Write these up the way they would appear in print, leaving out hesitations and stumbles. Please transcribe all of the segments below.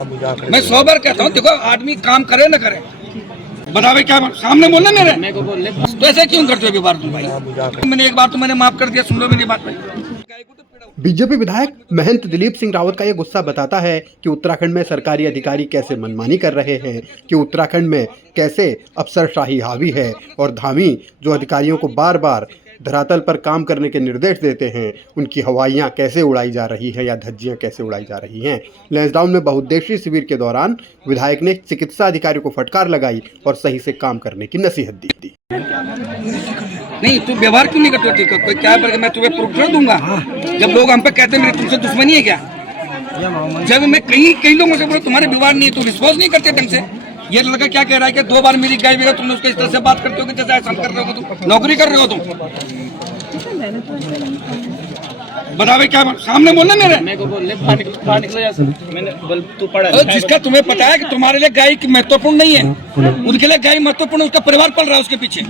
मैं 100 बार कहता हूँ, देखो आदमी काम करे न करे, बतावे क्या सामने बोलना मेरे को बोल तो ऐसे क्यों करते हो व्यवहार तुम भाई? मैंने एक बार तो मैंने माफ कर दिया, सुन लो मेरी बात भाई। बीजेपी विधायक महंत दिलीप सिंह रावत का यह गुस्सा बताता है कि उत्तराखंड में सरकारी अधिकारी कैसे मनमानी कर रहे हैं, कि उत्तराखंड में कैसे अफसरशाही हावी है और धामी जो अधिकारियों को बार बार धरातल पर काम करने के निर्देश देते हैं, उनकी हवाइयां कैसे उड़ाई जा रही हैं या धज्जियां कैसे उड़ाई जा रही हैं। लैंसडाउन में बहुउद्देशीय शिविर के दौरान विधायक ने चिकित्सा अधिकारियों को फटकार लगाई और सही से काम करने की नसीहत दी। नहीं तू व्यवहार क्यों नहीं करते? ठीक है, कोई क्या करके मैं तुम्हें प्रूफ कर दूंगा। जब लोग हम पे कहते हैं मेरी तुमसे दुश्मनी है क्या? जब मैं कई लोगों से बोला तुम्हारे व्यवहार नहीं है, तो रिस्पॉन्स नहीं करते ढंग से। ये लड़का क्या कह रहा है कि 2 बार मेरी गाय भी, तुमने उसके इस तरह से बात करते हो कि जैसे एहसान कर रहे हो, तुम नौकरी कर रहे हो, तुम बतावे क्या सामने बोलना मेरे को बोल जिसका तुम्हें पता है कि तुम्हारे लिए गाय महत्वपूर्ण नहीं है, उनके लिए गाय महत्वपूर्ण, उसका परिवार पल रहा है उसके पीछे।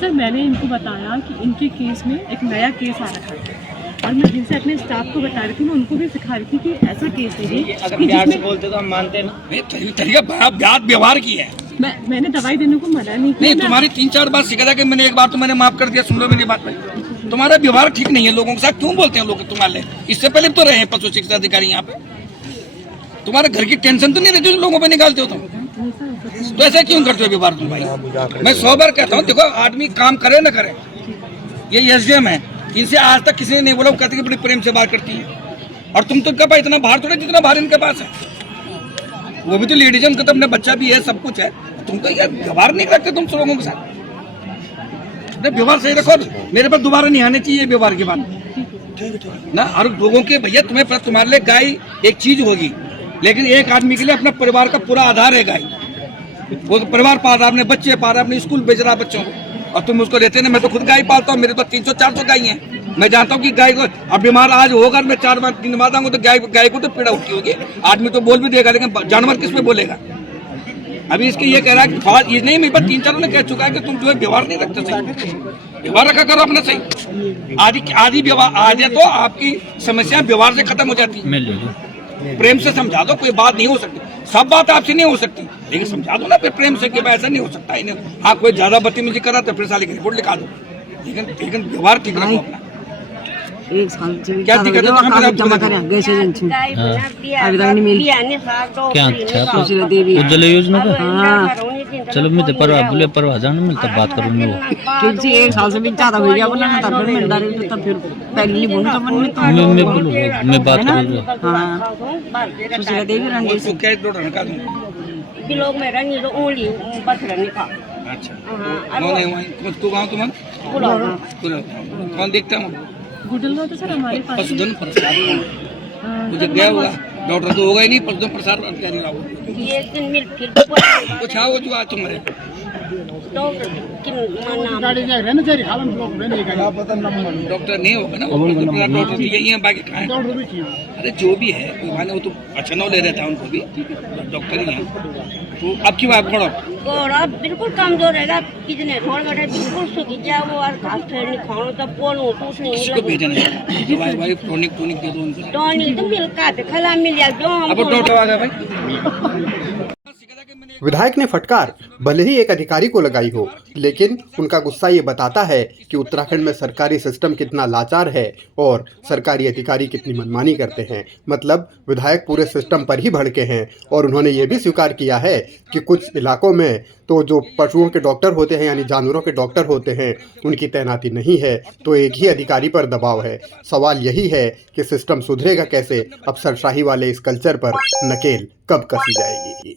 सर मैंने इनको बताया कि इनके केस में एक नया केस आ रखा है और मैं जिनसे अपने स्टाफ को बता रही थी, मैं उनको भी सिखा रही थी कि ऐसा केस नहीं है। बोलते तो हम मानते ना, तरीका व्यवहार की है। मैंने दवाई देने को मना नहीं किया। नहीं तुम्हारी 3-4 बार सिखा था कि मैंने एक बार तो मैंने माफ कर दिया, सुन लो मेरी बात भाई। तुम्हारा व्यवहार ठीक नहीं है, लोगों के साथ क्यों बोलते हैं लोग तुम्हारे? इससे पहले तो रहे पशु चिकित्सा अधिकारी यहाँ पे, तुम्हारे घर की टेंशन तो नहीं रहती जो लोगों पे निकालते हो तुम, तो ऐसा क्यों करते हो व्यवहार तुम भाई? मैं 100 बार कहता हूँ, देखो आदमी काम करे न करे, ये एसडीएम है, इनसे आज तक किसी ने नहीं बोला, वो कहते कि बड़ी प्रेम से बात करती है। और तुम तो इनके पास इतना भार थोड़ा जितना भार इनके पास है, वो भी तो लेडीज है, उनका तो अपना बच्चा भी है, सब कुछ है। तुम तो यार व्यवहार नहीं रखते तुम लोगों के साथ, व्यवहार सही रखो। मेरे पर दोबारा नहीं आने चाहिए व्यवहार की बात ना। और लोगों के भैया तुम्हारे लिए गाय एक चीज होगी, लेकिन एक आदमी के लिए अपना परिवार का पूरा आधार है गाय। वो तो परिवार पाल रहा है, अपने बच्चे पाल रहा है, अपने स्कूल भेज रहा है बच्चों को, और तुम उसको लेते ना। मैं तो खुद गाय पालता हूँ, मेरे तो 300-400 गाय हैं। मैं जानता हूँ कि गाय को अब बीमार आज होगा, मैं 4 बार 3 बार आऊंगा तो गाय को तो पीड़ा उठती होगी। आदमी तो बोल भी देगा, लेकिन जानवर किस में बोलेगा? अभी इसके ये कह रहा है कि ये नहीं, मेरे पास 3-4 ने कह चुका है कि तुम जो है व्यवहार नहीं रखते सही, व्यवहार रखा करो अपना सही। आदि व्यवहार आ जाए तो आपकी समस्या व्यवहार से खत्म हो जाती है। प्रेम से समझा दो, कोई बात नहीं हो सकती, सब बात आपसे नहीं हो सकती, लेकिन समझा दो ना फिर प्रेम से कि ऐसा नहीं हो सकता है। हाँ कोई ज्यादा बदतमीजी करा तो फिर साले की रिपोर्ट लिखा दो, लेकिन व्यवहार ठीक रखो अपना। एक साल से क्या दिक्कत है? जमा करें गैस एजेंसी अभी तक नहीं मिली क्या अच्छा देवी उज्ज्वला योजना का? हाँ चलो मैं तो परवा जाना, मैं तब बात करूंगा वो। ठीक से 1 साल से भी ज्यादा हो गया बोला ना, तब फिर मैं डर तब फिर पहले नहीं बोलूँ तो मन में तो मैं बोलूंगा, मैं बात करूंगा। हाँ सुशीला देवी रणजीत सिंह क्या दो रन का दूं कि लोग मेरा नहीं तो ओली बस रहने का। अच्छा तू गाँव तुम्हारा कौन देखता हूँ गुडलवा तो सर हमारे पास पशुधन प्रसाद मुझे गया होगा, डॉक्टर तो होगा ही नहीं, पशुधन प्रसाद अधिकारी लाओ। ये दिन मिल फिर कुछ आओ जो आज तुम्हारे डॉक्टर नहीं होगा ना, डॉक्टर तो यही है, बाकी कहाँ है? अरे जो भी है माने वो तो अच्छा नौ ले रहता है, उनको भी डॉक्टर ही है। तो अब की बात पढ़ो, गोरा बिल्कुल कमजोर रहेगा, कितने रोड बैठे बिल्कुल सूखी जा वो, और घास फेरनी खाओ तो बोलो कुछ नहीं इसको भेजना है भाई, टॉनिक दे दो उनको। टॉनिक तो मिलका दे खला मिल जा जो हम अब डॉक्टर आ गया भाई। विधायक ने फटकार भले ही एक अधिकारी को लगाई हो, लेकिन उनका गुस्सा ये बताता है कि उत्तराखंड में सरकारी सिस्टम कितना लाचार है और सरकारी अधिकारी कितनी मनमानी करते हैं। मतलब विधायक पूरे सिस्टम पर ही भड़के हैं और उन्होंने ये भी स्वीकार किया है कि कुछ इलाकों में तो जो पशुओं के डॉक्टर होते हैं यानी जानवरों के डॉक्टर होते हैं, उनकी तैनाती नहीं है, तो एक ही अधिकारी पर दबाव है। सवाल यही है कि सिस्टम सुधरेगा कैसे? अफसरशाही वाले इस कल्चर पर नकेल कब कसी जाएगी?